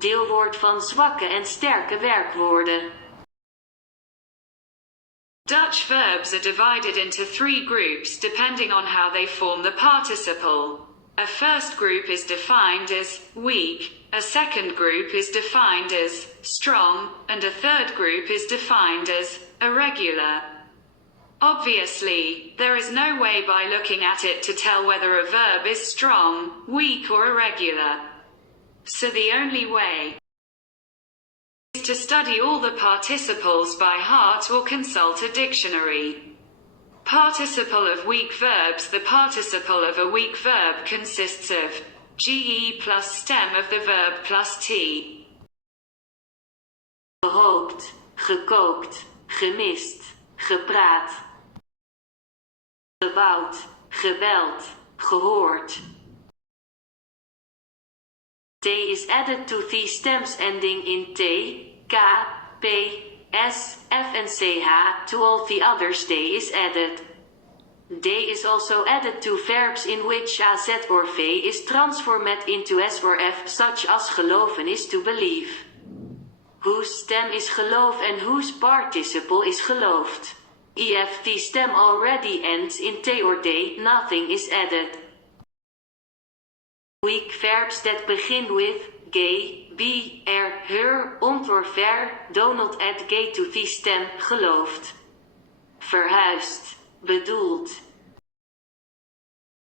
deelwoord van zwakke en sterke werkwoorden. Dutch verbs are divided into 3 groups depending on how they form the participle. A first group is defined as weak, a second group is defined as strong, and a third group is defined as irregular. Obviously, there is no way by looking at it to tell whether a verb is strong, weak, or irregular. So the only way is to study all the participles by heart or consult a dictionary. Participle of weak verbs. The participle of a weak verb consists of ge plus stem of the verb plus t. Gerookt, gekookt, gemist, gepraat. Gebouwd, gebeld, gehoord. T is added to the stems ending in T, K, P, S, F and CH. To all the others D is added. D is also added to verbs in which AZ or V is transformed into S or F, such as geloven is to believe. Whose stem is geloof and whose participle is geloofd. If the stem already ends in T or D, nothing is added. Weak verbs that begin with ge, be, her, ont or ver, do not add ge to the stem, geloofd. Verhuisd, bedoeld.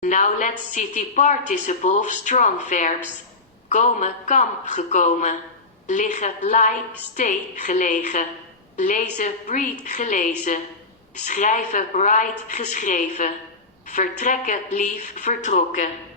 Now let's see the participle of strong verbs. Komen, kam, gekomen. Liggen, lie, stay, gelegen. Lezen, read, gelezen. Schrijven, write, geschreven. Vertrekken, leave, vertrokken.